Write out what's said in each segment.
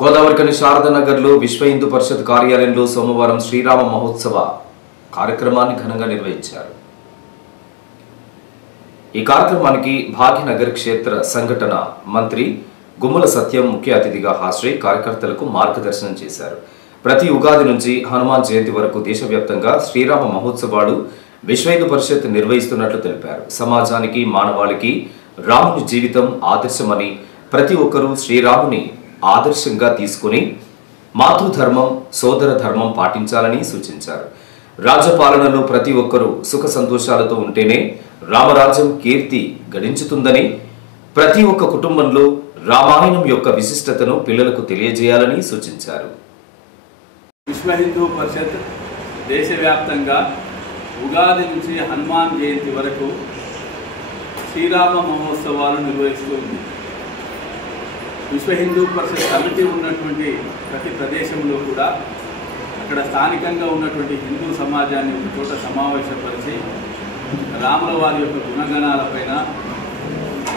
గోదావరికని శారదానగర్లో విశ్వ హిందూ పరిషత్ కార్యాలయంలో సోమవారం శ్రీరామ మహోత్సవ కార్యక్రమాన్ని ఘనంగా నిర్వహించారు. ఈ కార్యక్రమానికి భాగ్యనగర్ క్షేత్ర సంఘటన మంత్రి గుమ్మల సత్యం ముఖ్య అతిథిగా హాజరై కార్యకర్తలకు మార్గదర్శనం చేశారు. ప్రతి ఉగాది నుంచి హనుమాన్ జయంతి వరకు దేశవ్యాప్తంగా శ్రీరామ మహోత్సవాలు విశ్వ హిందూ పరిషత్ నిర్వహిస్తున్నట్లు తెలిపారు. సమాజానికి మానవాళికి రాముని జీవితం ఆదర్శమని ప్రతి ఒక్కరూ శ్రీరాముని ఆదర్శంగా తీసుకుని మాతృధర్మం సోదర ధర్మం పాటించాలని సూచించారు. రాజ్యపాలనలో ప్రతి ఒక్కరూ సుఖ సంతోషాలతో ఉంటేనే రామరాజ్యం కీర్తి గడించుతుందని, ప్రతి ఒక్క కుటుంబంలో రామాయణం యొక్క విశిష్టతను పిల్లలకు తెలియజేయాలని సూచించారు. విశ్వ హిందూ పరిషత్ దేశవ్యాప్తంగా ఉగాది నుంచి హనుమాన్ జయంతి వరకు శ్రీరామ మహోత్సవాలు నిర్వహిస్తుంది. విశ్వ హిందూ పరిషత్ కమిటీ ఉన్నటువంటి ప్రతి ప్రదేశంలో కూడా అక్కడ స్థానికంగా ఉన్నటువంటి హిందూ సమాజాన్ని ఒక చోట సమావేశపరిచి రాముల వారి యొక్క గుణగణాలపైన,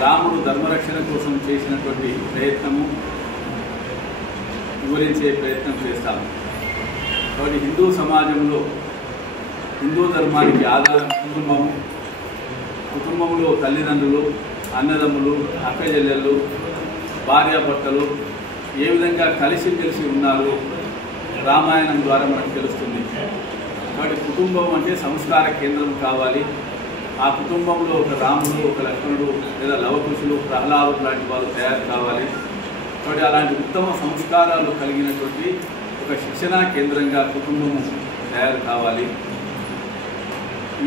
రాముడు ధర్మరక్షణ కోసం చేసినటువంటి ప్రయత్నము వివరించే ప్రయత్నం చేస్తాము. కాబట్టి హిందూ సమాజంలో హిందూ ధర్మానికి ఆధారం కుటుంబము, కుటుంబంలో తల్లిదండ్రులు, అన్నదమ్ములు, అక్కచెల్లెళ్ళు, భార్యాభర్తలు ఏ విధంగా కలిసిమెలిసి ఉన్నారు రామాయణం ద్వారా మనకు తెలుస్తుంది. కాబట్టి కుటుంబం అంటే సంస్కార కేంద్రం కావాలి. ఆ కుటుంబంలో ఒక రాముడు, ఒక లక్ష్మణుడు లేదా లవకుశులు, ప్రహ్లాదుడు లాంటి వాళ్ళు తయారు కావాలి. కాబట్టి అలాంటి ఉత్తమ సంస్కారాలు కలిగినటువంటి ఒక శిక్షణా కేంద్రంగా కుటుంబము తయారు కావాలి.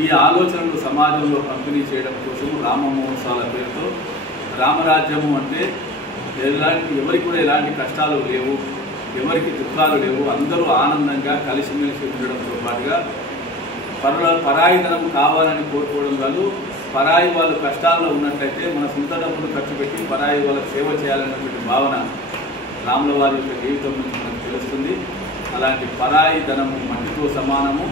ఈ ఆలోచనలు సమాజంలో పంపిణీ చేయడం కోసం రామ మహోత్సవాల పేరుతో రామరాజ్యము అంటే ఎవరికి కూడా ఎలాంటి కష్టాలు లేవు, ఎవరికి దుఃఖాలు లేవు, అందరూ ఆనందంగా కలిసిమెలిసి ఉండడంతో పాటుగా పరాయితనం కావాలని కోరుకోవడం కాదు, పరాయి వాళ్ళు కష్టాల్లో ఉన్నట్లయితే మన సొంత డబ్బులు ఖర్చు పెట్టి పరాయి వాళ్ళకి సేవ చేయాలనేటువంటి భావన రాముల వారి యొక్క జీవితం నుంచి మనకు తెలుస్తుంది. అలాంటి పరాయి ధనము మట్టితో సమానము,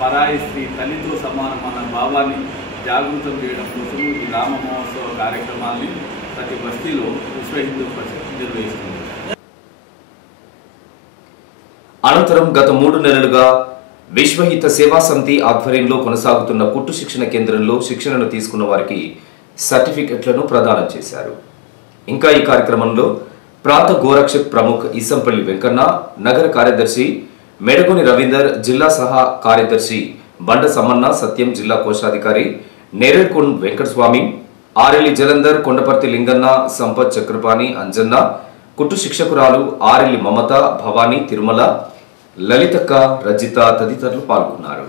పరాయి స్త్రీ తల్లితో సమానం అన్న భావాన్ని జాగృతం చేయడం కోసం ఈ రామ మహోత్సవ కార్యక్రమాన్ని ప్రతి బస్తీలో విశ్వ హిందూ పరిషత్ నిర్వహిస్తుంది. అనంతరం గత 3 నెలలుగా విశ్వహిత సేవా సమితి ఆధ్వర్యంలో కొనసాగుతున్న కుట్టు శిక్షణ కేంద్రంలో శిక్షణను తీసుకున్న వారికి సర్టిఫికెట్లను ప్రదానం చేశారు. ఇంకా ఈ కార్యక్రమంలో ప్రాంత గోరక్షక్ ప్రముఖ్ ఇసంపల్లి వెంకన్న, నగర కార్యదర్శి మెడగొని రవీందర్, జిల్లా సహా కార్యదర్శి బండ సమ్మన్న సత్యం, జిల్లా కోశాధికారి నేరేడ్కొండ వెంకటస్వామి, ఆరెల్లి జలంధర్, కొండపర్తి లింగన్న, సంపత్ చక్రపాణి, అంజన్న, కుట్టు శిక్షకురాలు ఆరెల్లి మమత, భవానీ, తిరుమల, లలితక్క, రజిత తదితరులు పాల్గొన్నారు.